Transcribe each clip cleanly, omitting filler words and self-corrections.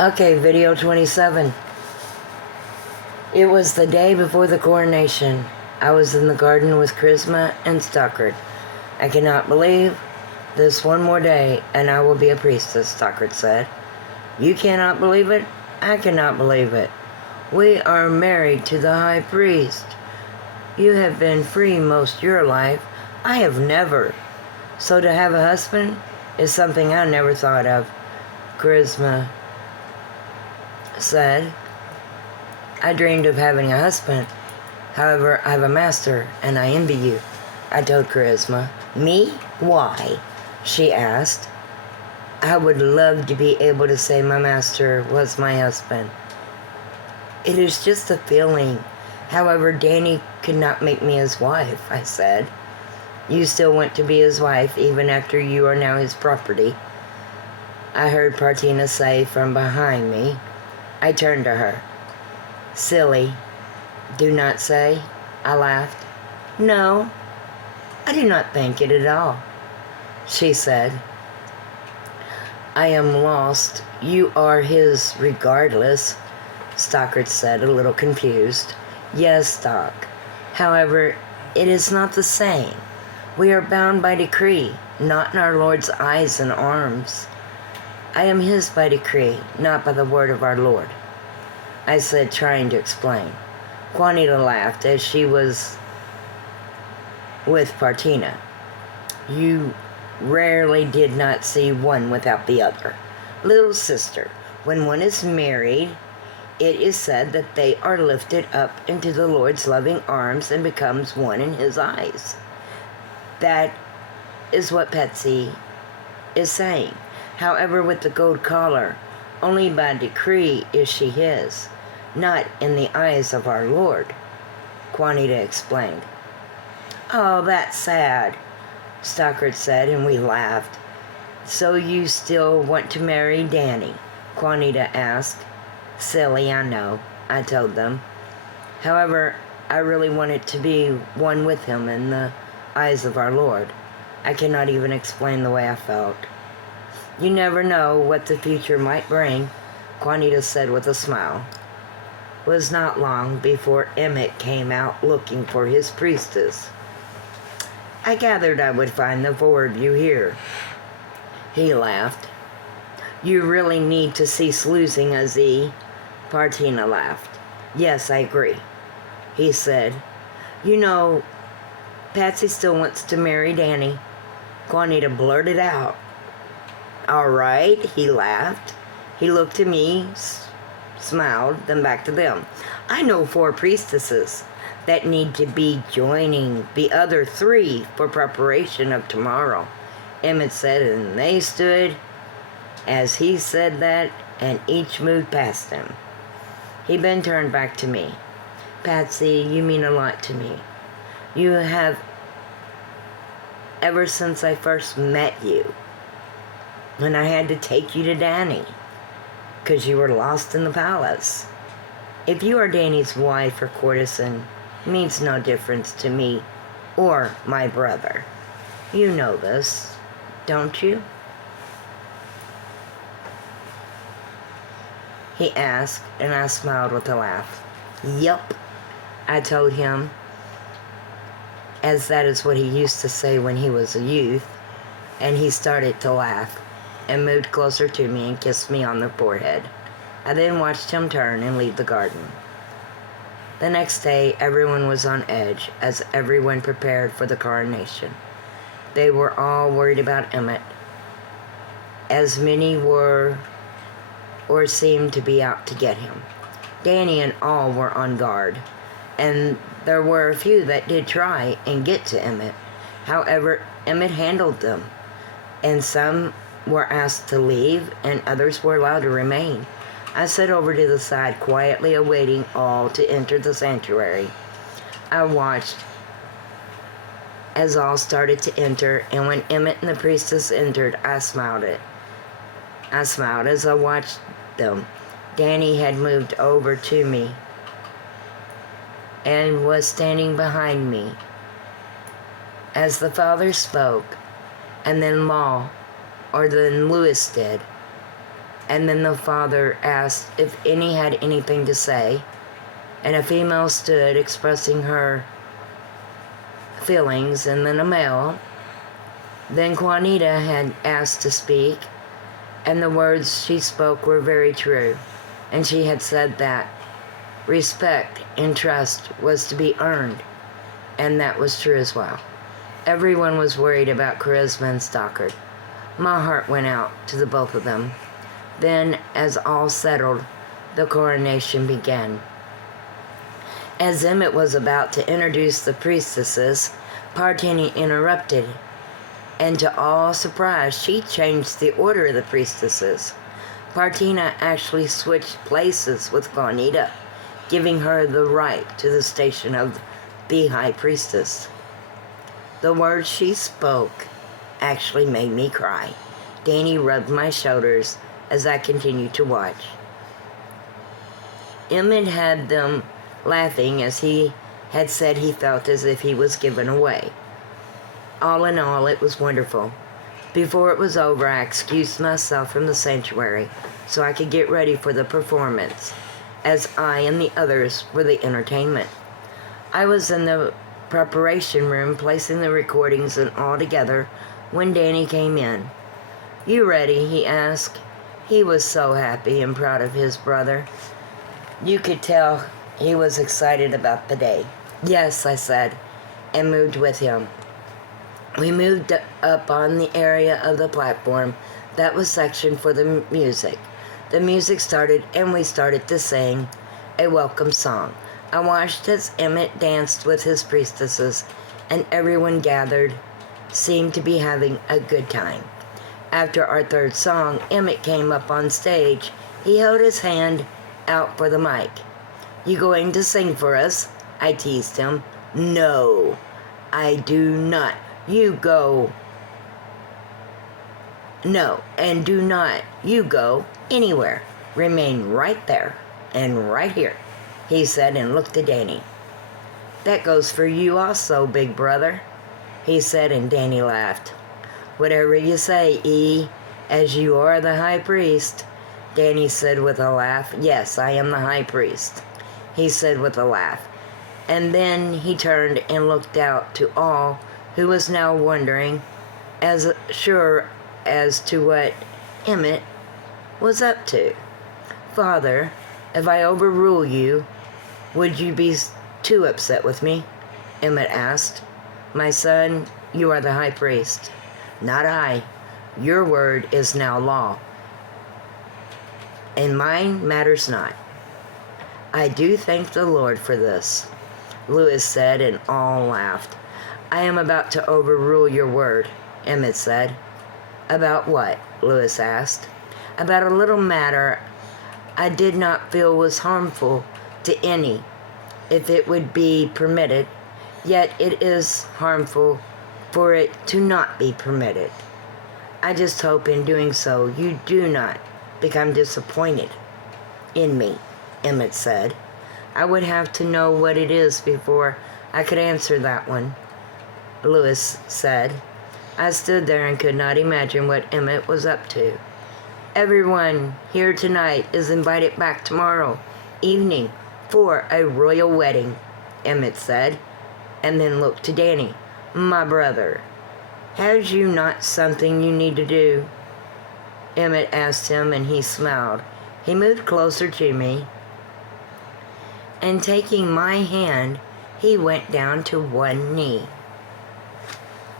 Okay, video 27. It was the day before the coronation. I was in the garden with Charisma and Stockard. I cannot believe this one more day, and I will be a priestess, Stockard said. You cannot believe it? I cannot believe it. We are married to the high priest. You have been free most your life. I have never. So to have a husband is something I never thought of, Charisma said. I dreamed of having a husband. However, I have a master, and I envy you, I told Charisma. Me? Why? She asked. I would love to be able to say my master was my husband. It is just a feeling. However, Danny could not make me his wife, I said. You still want to be his wife, even after you are now his property, I heard Partina say from behind me. I turned to her. Silly. Do not say, I laughed. No, I do not think it at all, she said. I am lost. You are his regardless, Stockard said, a little confused. Yes, Stock. However, it is not the same. We are bound by decree, not in our Lord's eyes and arms. I am his by decree, not by the word of our Lord, I said, trying to explain. Juanita laughed as she was with Partina. You rarely did not see one without the other. Little sister, when one is married, it is said that they are lifted up into the Lord's loving arms and becomes one in his eyes. That is what Patsy is saying. However, with the gold collar, only by decree is she his, not in the eyes of our Lord, Juanita explained. Oh, that's sad, Stockard said, and we laughed. So you still want to marry Danny? Juanita asked. Silly, I know, I told them. However, I really wanted to be one with him in the eyes of our Lord. I cannot even explain the way I felt. You never know what the future might bring, Juanita said with a smile. It was not long before Emmett came out looking for his priestess. I gathered I would find the four of you here. He laughed. You really need to cease losing, Aziz. Partina laughed. Yes, I agree, he said. You know, Patsy still wants to marry Danny. Juanita blurted out. All right, he laughed. He looked to me, smiled, then back to them. I know 4 priestesses that need to be joining the other 3 for preparation of tomorrow, Emmett said, and they stood as he said that, and each moved past him. He then turned back to me. Patsy, you mean a lot to me. You have ever since I first met you, when I had to take you to Danny, because you were lost in the palace. If you are Danny's wife or courtesan, means no difference to me or my brother. You know this, don't you? He asked, and I smiled with a laugh. Yup, I told him, as that is what he used to say when he was a youth, and he started to laugh and moved closer to me and kissed me on the forehead. I then watched him turn and leave the garden. The next day, everyone was on edge as everyone prepared for the coronation. They were all worried about Emmett, as many were or seemed to be out to get him. Danny and all were on guard, and there were a few that did try and get to Emmett. However, Emmett handled them, and some were asked to leave, and others were allowed to remain. I sat over to the side, quietly awaiting all to enter the sanctuary. I watched as all started to enter, and when Emmett and the priestess entered, I smiled as I watched them. Danny had moved over to me and was standing behind me as the father spoke, and then then Lewis did. And then the father asked if any had anything to say, and a female stood expressing her feelings, and then a male. Then Juanita had asked to speak, and the words she spoke were very true, and she had said that respect and trust was to be earned, and that was true as well. Everyone was worried about Charisma and Stockard. My heart went out to the both of them. Then, as all settled, the coronation began. As Emmett was about to introduce the priestesses, Partini interrupted, and to all surprise, she changed the order of the priestesses. Partina actually switched places with Juanita, giving her the right to the station of the high priestess. The words she spoke actually made me cry. Danny rubbed my shoulders as I continued to watch. Emmett had them laughing as he had said he felt as if he was given away. All in all, it was wonderful. Before it was over, I excused myself from the sanctuary so I could get ready for the performance, as I and the others were the entertainment. I was in the preparation room placing the recordings and all together when Danny came in. "You ready?" he asked. He was so happy and proud of his brother. You could tell he was excited about the day. "Yes," I said, and moved with him. We moved up on the area of the platform that was sectioned for the music. The music started, and we started to sing a welcome song. I watched as Emmett danced with his priestesses, and everyone gathered seemed to be having a good time. After our third song, Emmett came up on stage. He held his hand out for the mic. "You going to sing for us?" I teased him. "No, I do not. You go. No, and do not you go anywhere. Remain right there and right here," he said and looked at Danny. "That goes for you also, big brother," he said, and Danny laughed. "Whatever you say, E, as you are the high priest," Danny said with a laugh. "Yes, I am the high priest," he said with a laugh. And then he turned and looked out to all who was now wondering, as sure as to what Emmett was up to. "Father, if I overrule you, would you be too upset with me?" Emmett asked. "My son, you are the high priest." "Not I. Your word is now law, and mine matters not." "I do thank the Lord for this," Lewis said, and all laughed. "I am about to overrule your word," Emmett said. "About what?" Lewis asked. "About a little matter I did not feel was harmful to any, if it would be permitted, yet it is harmful for it to not be permitted. I just hope in doing so you do not become disappointed in me," Emmett said. "I would have to know what it is before I could answer that one," Lewis said. I stood there and could not imagine what Emmett was up to. "Everyone here tonight is invited back tomorrow evening for a royal wedding," Emmett said, and then looked to Danny. "My brother, has you not something you need to do?" Emmett asked him, and he smiled. He moved closer to me, and taking my hand, he went down to one knee.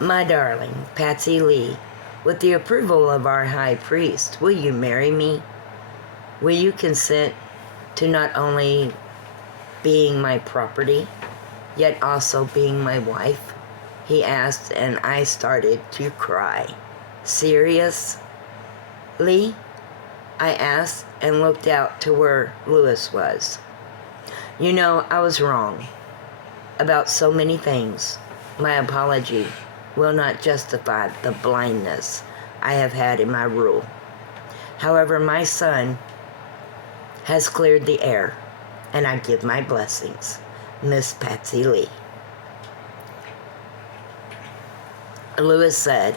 "My darling Patsy Lee, with the approval of our high priest, will you marry me? Will you consent to not only being my property, yet also being my wife?" he asked, and I started to cry. "Seriously?" I asked, and looked out to where Lewis was. "You know, I was wrong about so many things. My apology will not justify the blindness I have had in my rule. However, my son has cleared the air, and I give my blessings. Miss Patsy Lee." Lewis said,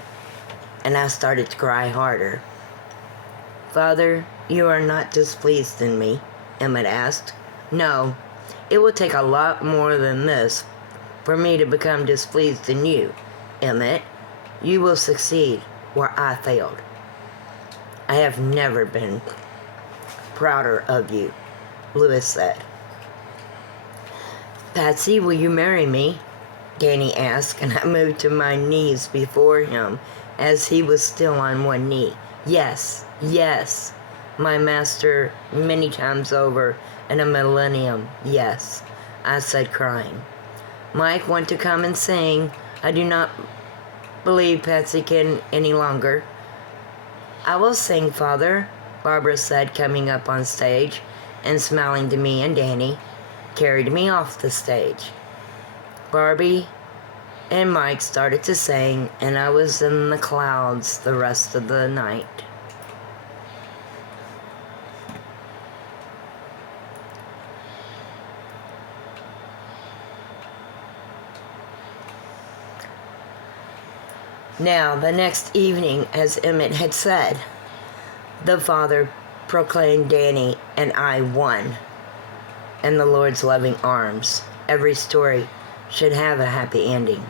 and I started to cry harder. "Father, You are not displeased in me? Emmett asked. No, it will take a lot more than this for me to become displeased in you, Emmett. You will succeed where I failed. I have never been prouder of you, Lewis said. Patsy, will you marry me? Danny asked, and I moved to my knees before him as he was still on one knee. Yes, yes, my master, many times over in a millennium, yes, I said, crying. Mike, want to come and sing? I do not believe Patsy can any longer. I will sing, Father, Barbara said, coming up on stage and smiling to me, and Danny carried me off the stage. Barbie and Mike started to sing, and I was in the clouds the rest of the night. Now, the next evening, as Emmett had said, the Father proclaimed Danny and I won in the Lord's loving arms. Every story should have a happy ending.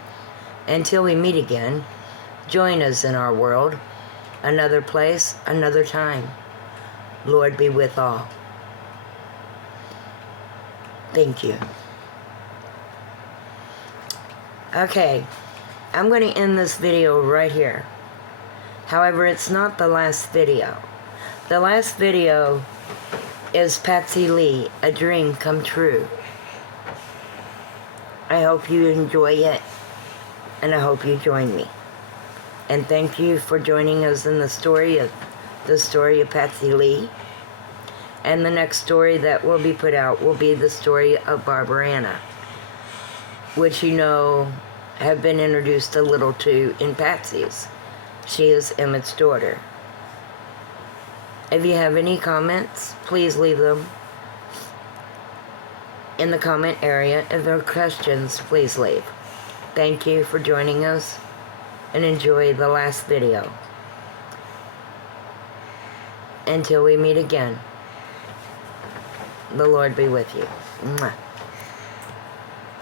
Until we meet again, join us in our world, another place, another time. Lord be with all. Thank you. Okay, I'm going to end this video right here. However, it's not the last video. The last video is Patsy Lee, A Dream Come True. I hope you enjoy it, and I hope you join me. And thank you for joining us in the story of Patsy Lee. And the next story that will be put out will be the story of Barbara, which you know have been introduced a little to in Patsy's. She is Emmett's daughter. If you have any comments, please leave them in the comment area. If there are questions, please leave. Thank you for joining us, and enjoy the last video. Until we meet again, the Lord be with you. Mwah.